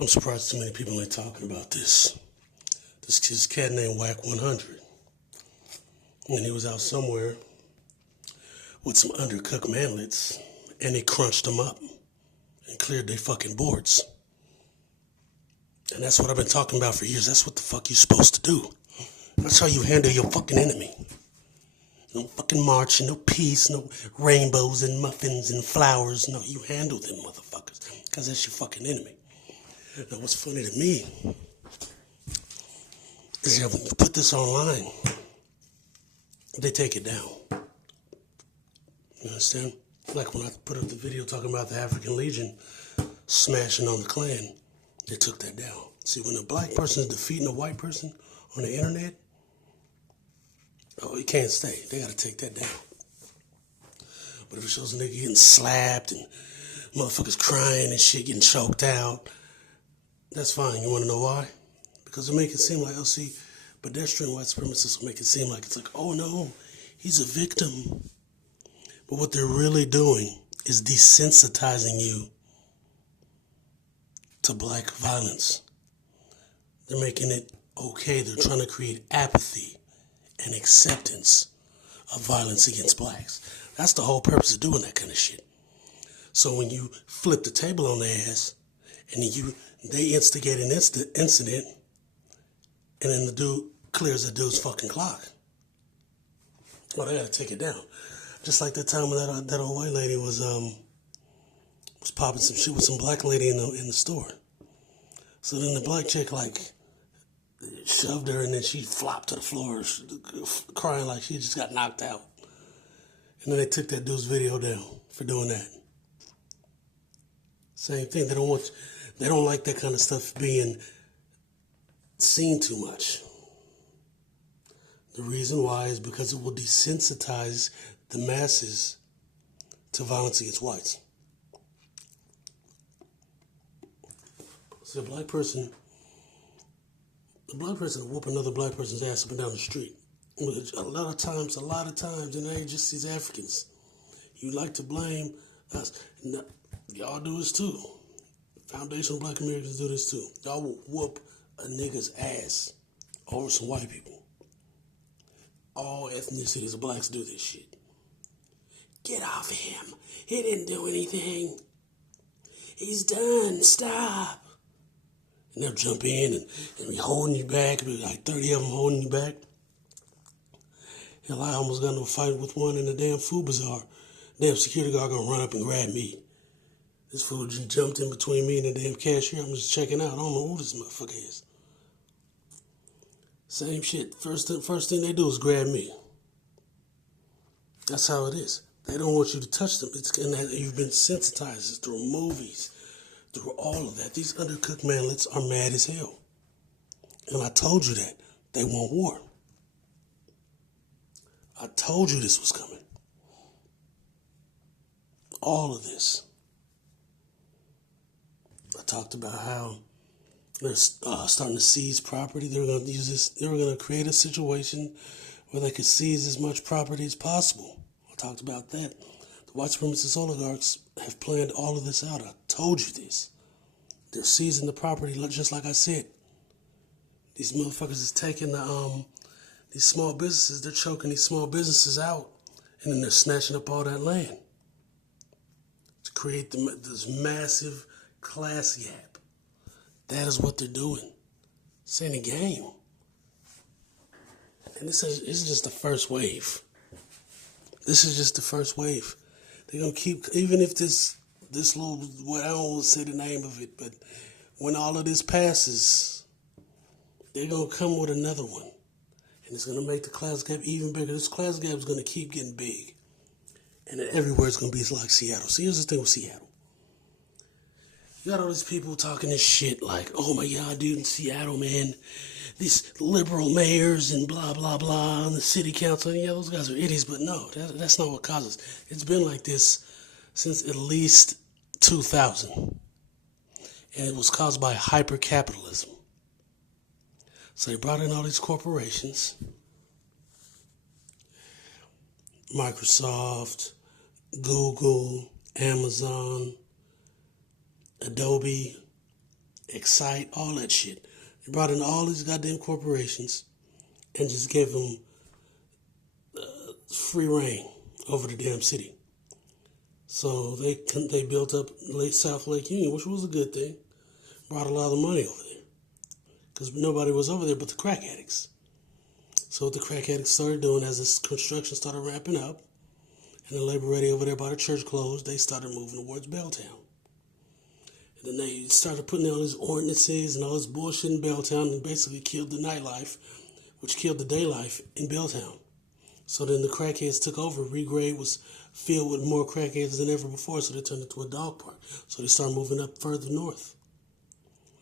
I'm surprised too many people ain't talking about this. This cat named Wack 100. And he was out somewhere with some undercooked manlets, and he crunched them up and cleared their fucking boards. And that's what I've been talking about for years. That's what the fuck you're supposed to do. That's how you handle your fucking enemy. No fucking march, no peace, no rainbows and muffins and flowers. No, you handle them motherfuckers, because that's your fucking enemy. Now, what's funny to me is that when you put this online, they take it down. You understand? Like when I put up the video talking about the African Legion smashing on the Klan, they took that down. See, when a black person is defeating a white person on the internet, oh, he can't stay. They got to take that down. But if it shows a nigga getting slapped and motherfuckers crying and shit, getting choked out, that's fine. You want to know why? Because it make it seem like, oh, see, pedestrian white supremacists will make it seem like it's like, oh, no, he's a victim. But what they're really doing is desensitizing you to black violence. They're making it okay. They're trying to create apathy and acceptance of violence against blacks. That's the whole purpose of doing that kind of shit. So when you flip the table on their ass and they instigate an incident, and then the dude clears the dude's fucking clock, well, they gotta take it down. Just like that time when that old white lady was popping some shit with some black lady in the store. So then the black chick shoved her, and then she flopped to the floor, crying like she just got knocked out. And then they took that dude's video down for doing that. Same thing. They don't like that kind of stuff being seen too much. The reason why is because it will desensitize the masses to violence against whites. So a black person will whoop another black person's ass up and down the street. A lot of times, and it ain't just these Africans. You like to blame us. No, y'all do this too. Foundational Black Americans do this too. Y'all will whoop a nigga's ass over some white people. All ethnicities of blacks do this shit. Get off him. He didn't do anything. He's done. Stop. And they'll jump in and be holding you back. There'll be like 30 of them holding you back. Hell, I almost got into a fight with one in the damn food bazaar. Damn security guard gonna run up and grab me. This fool just jumped in between me and the damn cashier. I'm just checking out. I don't know who this motherfucker is. Same shit. First thing they do is grab me. That's how it is. They don't want you to touch them. You've been sensitized through movies, through all of that. These undercooked manlets are mad as hell. And I told you that. They want war. I told you this was coming. All of this. I talked about how they're starting to seize property. They're going to use this. They were going to create a situation where they could seize as much property as possible. I talked about that. The white supremacist oligarchs have planned all of this out. I told you this. They're seizing the property just like I said. These motherfuckers is taking these small businesses. They're choking these small businesses out, and then they're snatching up all that land to create this massive class gap. That is what they're doing. This ain't a game. And this is just the first wave. This is just the first wave. They're going to keep, even if this little, I don't want to say the name of it, but when all of this passes, they're going to come with another one. And it's going to make the class gap even bigger. This class gap is going to keep getting big. And then everywhere it's going to be like Seattle. So here's the thing with Seattle. You got all these people talking this shit like, oh my God, dude, in Seattle, man, these liberal mayors and blah, blah, blah, and the city council, yeah, those guys are idiots, but no, that's not what causes. It's been like this since at least 2000. And it was caused by hyper-capitalism. So they brought in all these corporations, Microsoft, Google, Amazon, Adobe, Excite, all that shit. They brought in all these goddamn corporations and just gave them free reign over the damn city. So they built up South Lake Union, which was a good thing. Brought a lot of money over there because nobody was over there but the crack addicts. So what the crack addicts started doing as this construction started ramping up and the labor ready over there by the church closed, they started moving towards Belltown. And then they started putting all these ordinances and all this bullshit in Belltown and basically killed the nightlife, which killed the day life in Belltown. So then the crackheads took over. Regrade was filled with more crackheads than ever before, so they turned it into a dog park. So they started moving up further north.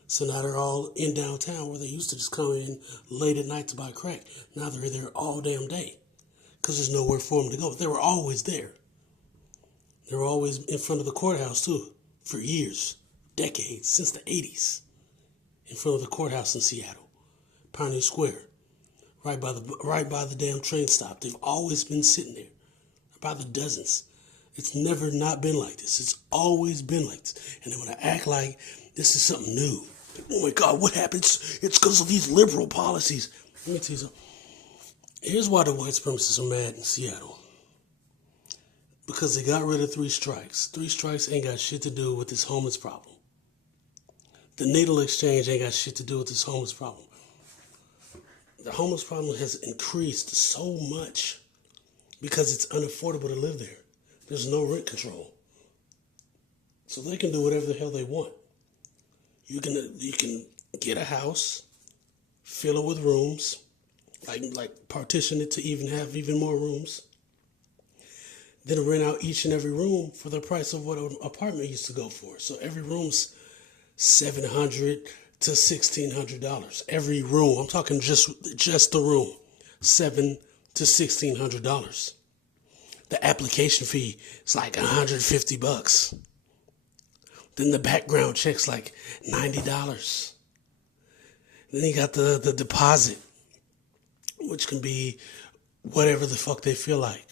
So now they're all in downtown where they used to just come in late at night to buy crack. Now they're there all damn day because there's nowhere for them to go. They were always there. They were always in front of the courthouse too for years, decades, since the 80s. In front of the courthouse in Seattle, Pioneer Square, right by the damn train stop. They've always been sitting there by the dozens. It's never not been like this. It's always been like this. And they want to act like this is something new. Oh my God, what happens? It's because of these liberal policies. Let me tell you something. Here's why the white supremacists are mad in Seattle. Because they got rid of 3 strikes. 3 strikes ain't got shit to do with this homeless problem. The needle exchange ain't got shit to do with this homeless problem. The homeless problem has increased so much because it's unaffordable to live there. There's no rent control. So they can do whatever the hell they want. You can get a house, fill it with rooms, like partition it to have even more rooms. Then rent out each and every room for the price of what an apartment used to go for. So every room's $700 to $1,600. Every room. I'm talking just the room. $700 to $1,600. The application fee is like $150. Then the background check's like $90. Then you got the deposit, which can be whatever the fuck they feel like.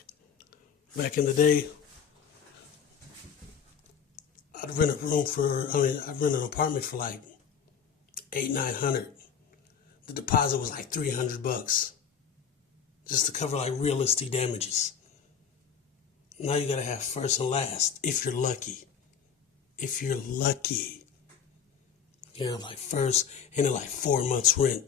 Back in the day, I'd rent an apartment for like $800-900. The deposit was like $300 just to cover like real estate damages. Now you gotta have first and last if you're lucky. If you're lucky, you have like first and then like 4 months rent,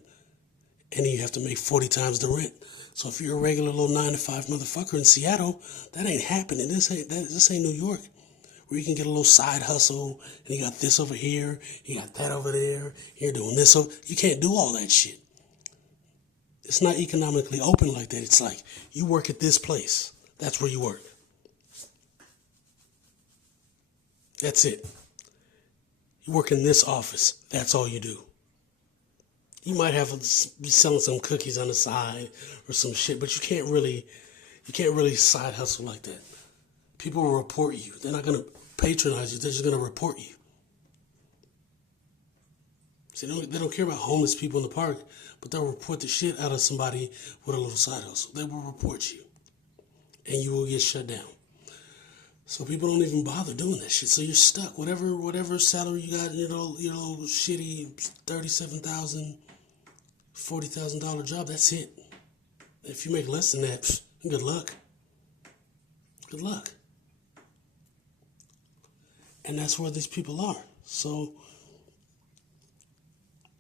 and then you have to make 40 times the rent. So if you're a regular little 9-to-5 motherfucker in Seattle, that ain't happening. This ain't New York, where you can get a little side hustle, and you got this over here, you got that over there, you're doing this over. You can't do all that shit. It's not economically open like that. It's like you work at this place. That's where you work. That's it. You work in this office. That's all you do. You might be selling some cookies on the side or some shit, but you can't really side hustle like that. People will report you. They're not going to patronize you. They're just going to report you. See, they don't care about homeless people in the park, but they'll report the shit out of somebody with a little side hustle. They will report you, and you will get shut down. So people don't even bother doing that shit. So you're stuck. Whatever salary you got, your little shitty $37,000, $40,000 job, that's it. If you make less than that, good luck. Good luck. And that's where these people are. So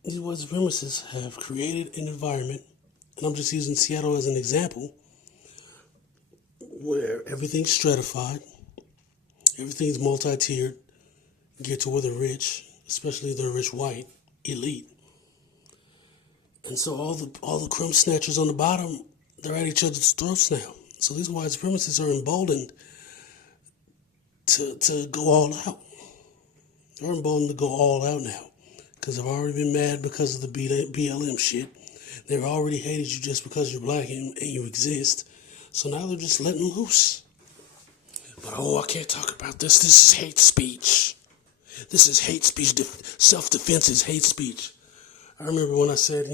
these white supremacists have created an environment, and I'm just using Seattle as an example, where everything's stratified. Everything's multi-tiered, geared toward the rich, especially the rich white elite. And so all the crumb snatchers on the bottom, they're at each other's throats now. So these white supremacists are emboldened to go all out. They're emboldened to go all out now because they've already been mad because of the BLM shit. They've already hated you just because you're black and you exist. So now they're just letting loose. But, I can't talk about this. This is hate speech. This is hate speech. Self-defense is hate speech. I remember when I said,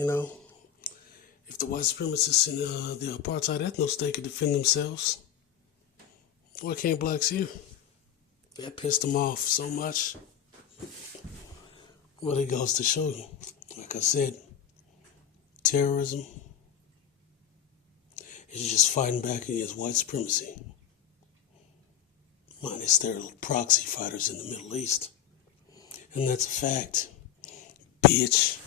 if the white supremacists in the apartheid ethno-state could defend themselves, why can't blacks here? That pissed them off so much. Well, it goes to show you, like I said, terrorism is just fighting back against white supremacy. Minus their proxy fighters in the Middle East. And that's a fact. Bitch.